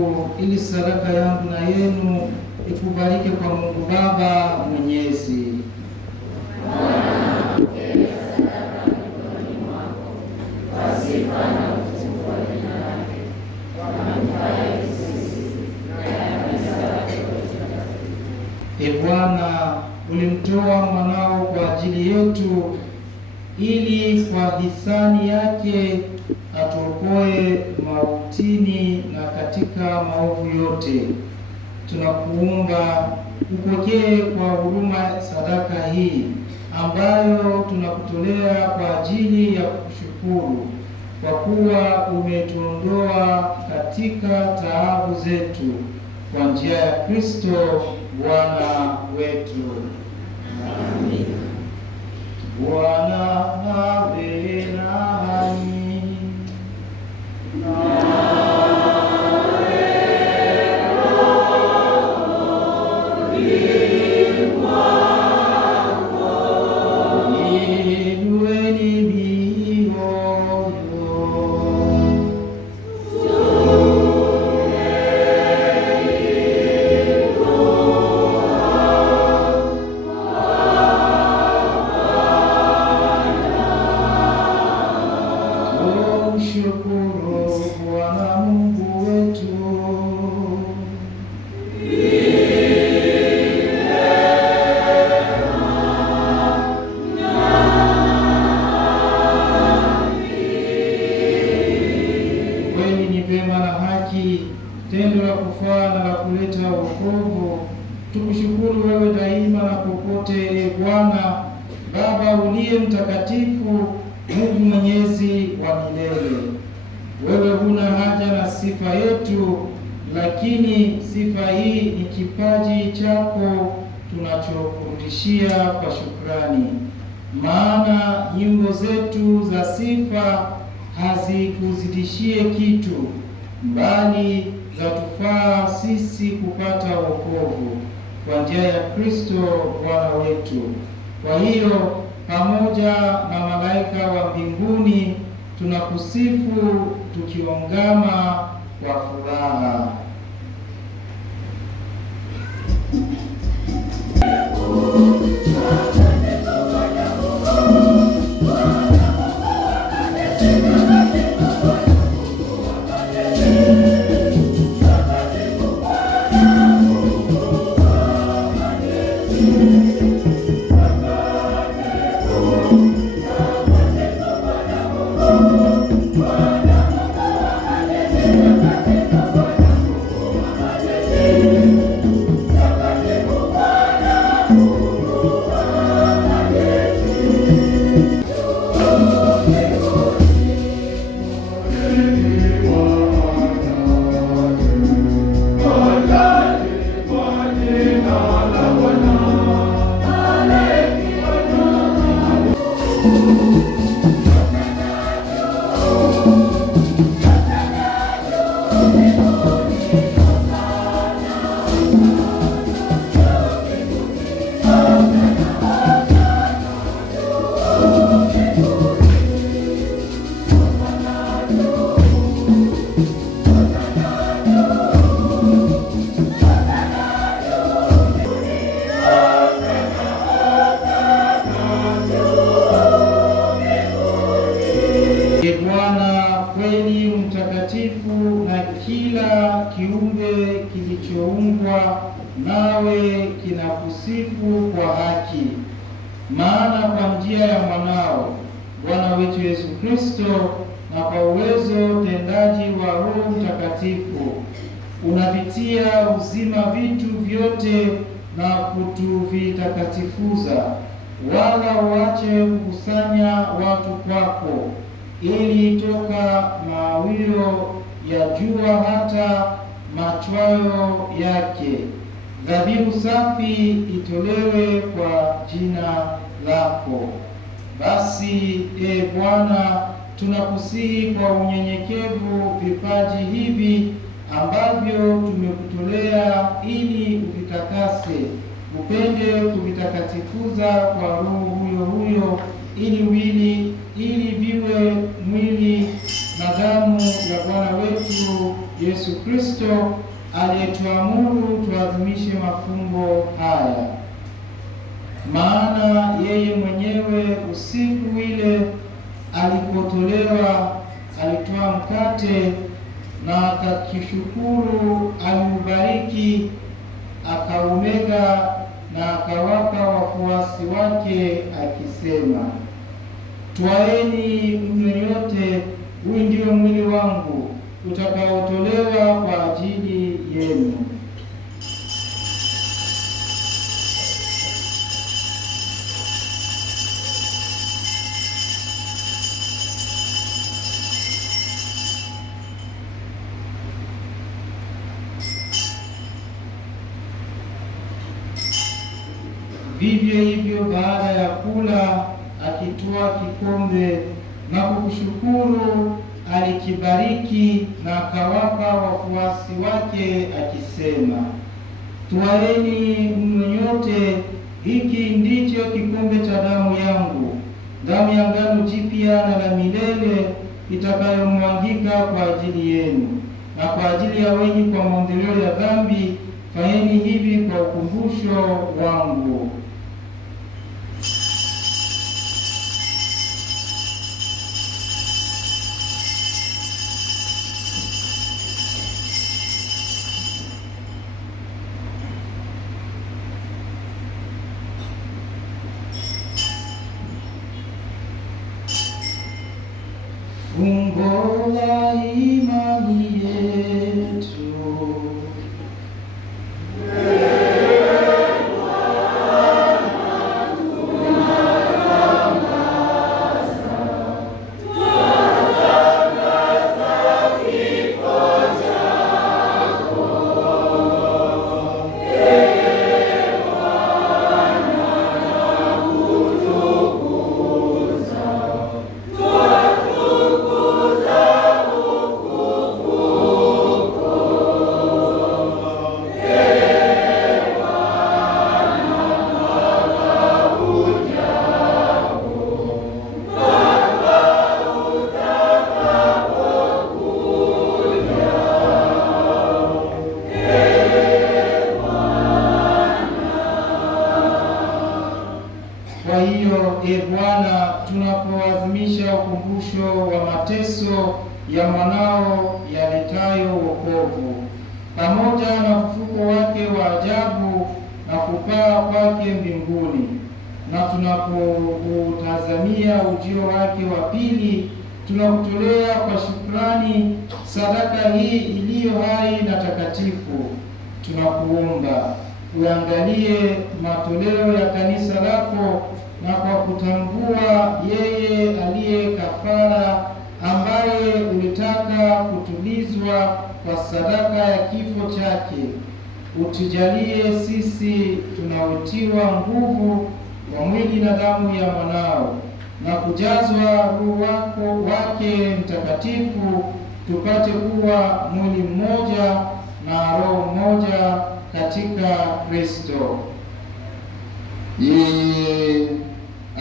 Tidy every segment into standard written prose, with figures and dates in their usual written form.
wokovu, ili sadaka yangu na yenu ikubalike kwa Mungu Baba Mwenyezi. E Bwana, ulimtoa mwanao kwa ajili yetu, ili kwa hisani yake atuokoe mautini na katika maovu yote. Tunakuomba upokee kwa huruma sadaka hii ambayo tunakutolea kwa ajili ya kushukuru, kwa kuwa umetuondoa katika taabu zetu kwa njia ya Kristo Bwana wetu. Amen. Bwana awe nanyi. Tendo la kufaa na la kuleta wokovu, tukushukuru wewe daima na popote, e Bwana Baba uliye mtakatifu, Mungu mwenyezi wa milele. Wewe huna haja na sifa yetu, lakini sifa hii ni kipaji chako tunachokurudishia kwa shukrani. Maana nyimbo zetu za sifa hazikuzidishie kitu, bali zatufaa sisi kupata wokovu kwa njia ya Kristo Bwana wetu. Kwa hiyo pamoja na malaika wa mbinguni tunakusifu tukiungama kwa furaha. Kila kiumbe kilichoumbwa nawe kinakusifu kwa haki. Maana kwa njia ya mwanao Bwana wetu Yesu Kristo, na kwa uwezo tendaji wa Roho Mtakatifu, unavitia uzima vitu vyote na kutuvitakatifuza, wala uache kukusanya watu kwako, ili toka mawio ya jua hata machwayo yake dhabihu safi itolewe kwa jina lako. Basi e Bwana, tunakusihi kwa unyenyekevu vipaji hivi ambavyo tumekutolea, ili uvitakase, upende kuvitakatifuza kwa Roho huyo huyo, ili viwe mwili na damu ya Bwana wetu Yesu Kristo aliyetuamuru tuadhimishe mafumbo haya. Maana yeye mwenyewe usiku ile alipotolewa alitoa mkate na akakishukuru, aliubariki, akaumega na akawapa wafuasi wake akisema, twaeni mnywe nyote, huu ndio mwili wangu utakaotolewa kwa ajili yenu. Vivyo hivyo baada ya kula, akitwaa kikombe na kukushukuru, alikibariki na akawapa wafuasi wake akisema, twaeni mnywe nyote, hiki ndicho kikombe cha damu yangu, damu ya agano jipya na la milele, itakayomwagika kwa ajili yenu na kwa ajili ya wengi kwa maondoleo ya dhambi. Fanyeni hivi kwa ukumbusho wangu. Fumbo la imani yetu. Kwa hiyo, Bwana, tunapoadhimisha ukumbusho wa mateso ya mwanao yaletayo wokovu, pamoja na ufufuko wake wa ajabu na kupaa kwake mbinguni, na tunapoutazamia ujio wake wa pili, tunakutolea kwa shukrani sadaka hii iliyo hai na takatifu. Tunakuomba uangalie matoleo ya kanisa lako, na kwa kutambua yeye aliye kafara, ambaye ulitaka kutulizwa kwa sadaka ya kifo chake, utujalie sisi tunaotiwa nguvu wa mwili na damu ya mwanao na kujazwa Roho wake Mtakatifu, tupate kuwa mwili mmoja na roho mmoja katika Kristo. Yeye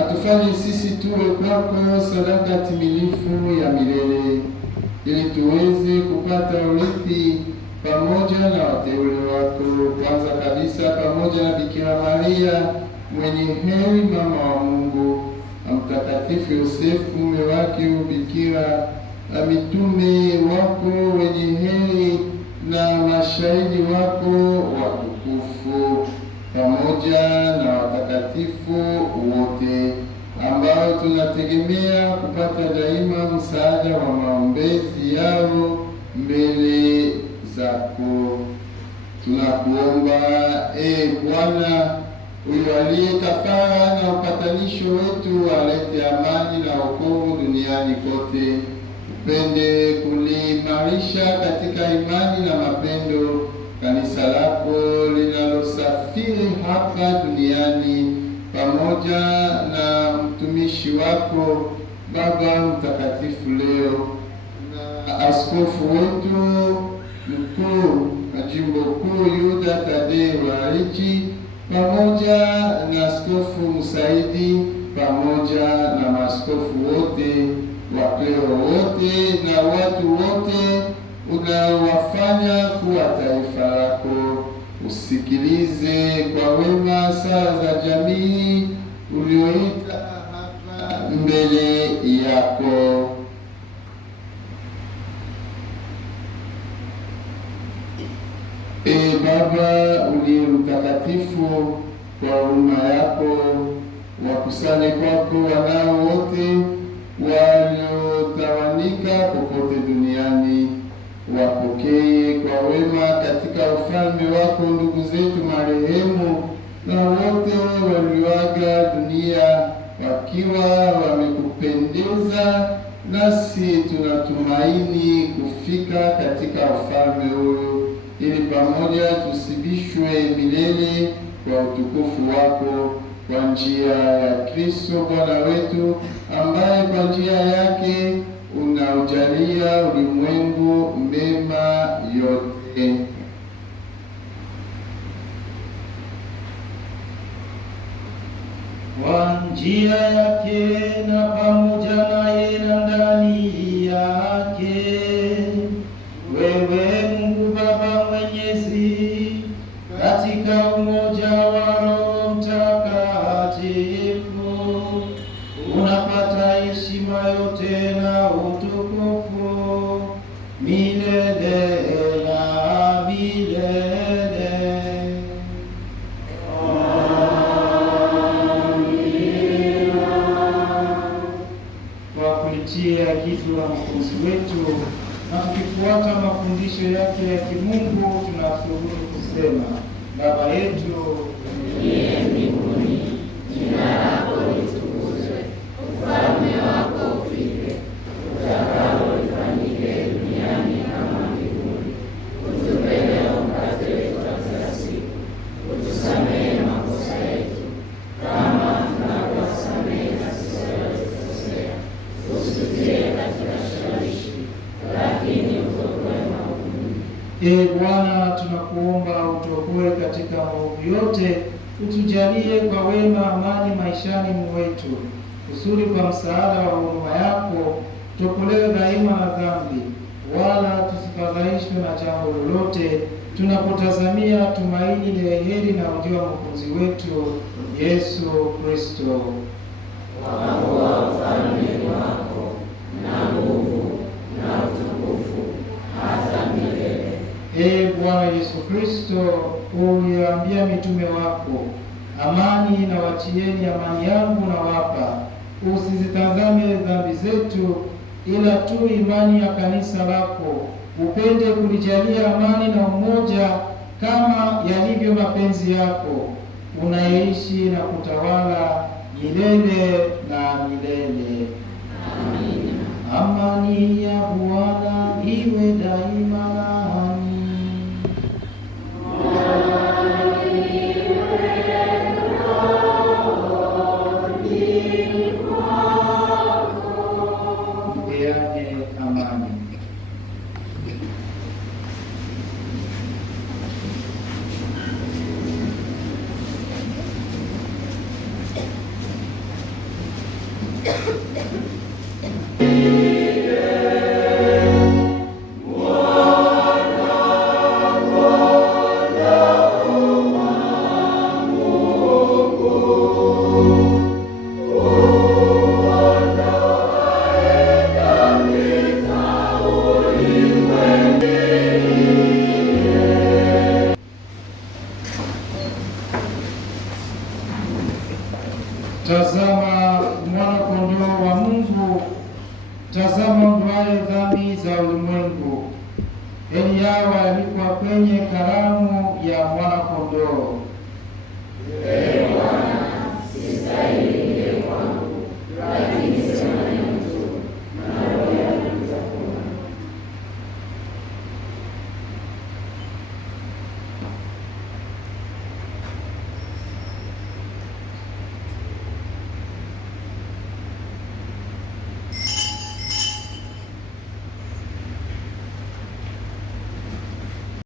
atufanye sisi tuwe kwako sadaka timilifu ya milele, ili tuweze kupata urithi pamoja na wateule wako, kwanza kabisa pamoja na Bikira Maria mwenye heri, mama wa Mungu, na Mtakatifu Yosefu mume wake ubikira, na mitume wako wenye heri, na mashahidi wako watukufu, pamoja na watakatifu wote ambao tunategemea kupata daima msaada wa maombezi yao mbele zako. Tunakuomba Bwana, huyo aliye kafara na upatanisho wetu, alete amani na wokovu duniani kote. Upende kuliimarisha katika imani na mapendo kanisa lako linalosafiri hapa duniani, pamoja na mtumishi wako Baba Mtakatifu Leo, na askofu wetu mkuu wa jimbo kuu Yuda Tadei Ruwa'ichi, pamoja na askofu msaidi, pamoja na maaskofu wote, waklero wote na watu wote unaowafanya kuwa taifa lako. Usikilize kwa wema sala za jamii ulioita hapa mbele yako. Baba uliye mtakatifu, kwa huruma yako wakusanye kwako wanao wote waliotawanyika popote duniani. Wapokee kwa wema katika ufalme wako ndugu zetu marehemu na wote walioaga dunia wakiwa wamekupendeza, nasi tunatumaini kufika katika ufalme huo, ili pamoja tusibishwe milele kwa utukufu wako, kwa njia ya Kristo Bwana wetu, ambaye kwa njia yake unaujalia ulimwengu mema yote. Kwa njia yake na pamoja naye na ndani yake, wewe Mungu Baba Mwenyezi, katika umoja wa Roho Mtakatifu, unapata heshima yote na utukufu milele na milele. Kwa kulitia agizo la Mwokozi wetu na tukifuata mafundisho yake ya kimungu, tunathubutu kusema: Baba yetu uliye mbinguni, jina lako litukuzwe, ufalme wako ufike, utakalo lifanyike duniani kama mbinguni. Utupe leo mkate wetu wa kila siku, utusamehe makosa yetu kama tunavyowasamehe na sisi waliotukosea, usitutie katika shawishi, lakini utuokoe maovuni. Bwana, tunakuomba utuokoe katika maovu yote, utujalie kwa wema amani maishani mwetu, kusudi kwa msaada wa huruma yako tuokolewe daima na dhambi, wala tusifadhaishwe na jambo lolote, tunapotazamia tumaini la heri na ujio wa Mwokozi wetu Yesu Kristo. Kwa kuwa ufalme wako na nguvu na utukufu hata milele. Bwana Yesu Kristo, uliwaambia mitume wako, amani na wachieni, amani yangu na wapa, usizitazame dhambi zetu, ila tu imani ya kanisa lako. Upende kulijalia amani na umoja kama yalivyo mapenzi yako, unayeishi na kutawala milele na milele. Amina. Amani ya Bwana iwe daima nanyi. Mpeane amani. Tazama mwana-kondoo wa Mungu, tazama ondoaye dhambi za ulimwengu. Heri yao walikuwa kwenye karamu ya mwana-kondoo.